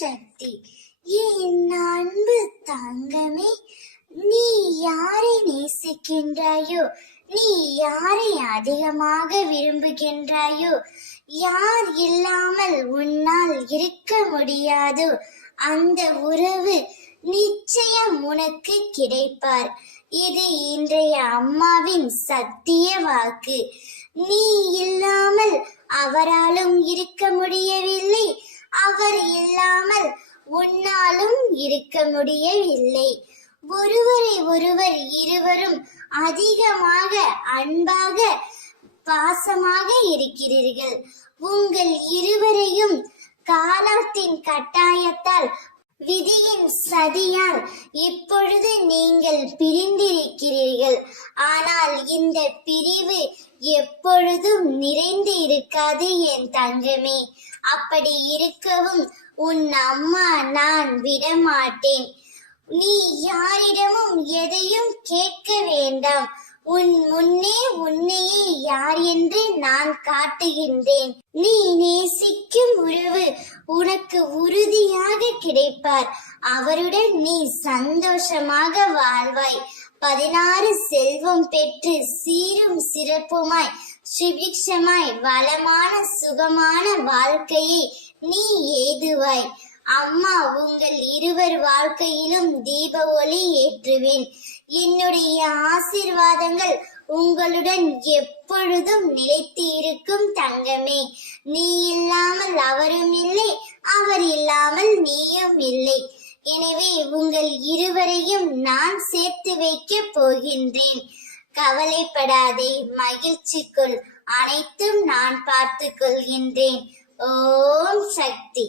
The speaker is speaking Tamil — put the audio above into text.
சக்தி. என் அன்பு தங்கமே, நீ யாரை நேசிக்கின்றாயோ, நீ யாரை அதிகமாக விரும்புகின்றாயோ, யார் இல்லாமல் உன்னால் இருக்க முடியாதோ அந்த உறவு நிச்சயம் உனக்கு கிடைப்பார். இது இன்றைய அம்மாவின் சத்திய வாக்கு. நீ இல்லாமல் அவராலும் இருக்க முடியவில்லை, அவர் இல்லாமல் உன்னாலும் இருக்க முடியவில்லை. ஒருவரை ஒருவர் இருவரும் அதிகமாக அன்பாக பாசமாக இருக்கிறீர்கள். உங்கள் இருவரையும் காலத்தின் கட்டாயத்தால், விதியின் சதியால் இப்பொழுது நீங்கள் பிரிந்திருக்கிறீர்கள். ஆனால் இந்த பிரிவு எப்பொழுதும் நிறைந்து இருக்காது என் தங்கமே. அப்படி இருக்கவும் உன் அம்மா நான் விடமாட்டேன். நீ யாரிடமும் எதையும் கேட்க வேண்டாம். உன் முன்னே உன்னையே யார் என்று நான் காட்டுகின்றேன். நீ நேசிக்கும் உறவு உனக்கு உறுதியாக கிடைப்பார். அவருடன் நீ சந்தோஷமாக வாழ்வாய். 16 செல்வம் பெற்று சீரும் சிறப்புமாய் சுபிக்ஷமாய் வளமான சுகமான வாழ்க்கையை நீ ஏதுவாய். அம்மா உங்கள் இருவர் வாழ்க்கையிலும் தீப ஒளி ஏற்றுவேன். என்னுடைய ஆசீர்வாதங்கள் உங்களுடன் எப்பொழுதும் நிலைத்து இருக்கும் தங்கமே. நீ இல்லாமல் அவரும் இல்லை, அவர் இல்லாமல் நீயும் இல்லை. எனவே உங்கள் இருவரையும் நான் சேர்த்து வைக்க போகின்றேன். கவலைப்படாதே, மகிழ்ச்சிக்குள் அனைத்தும் நான் பார்த்து கொள்கின்றேன். ஓம் சக்தி.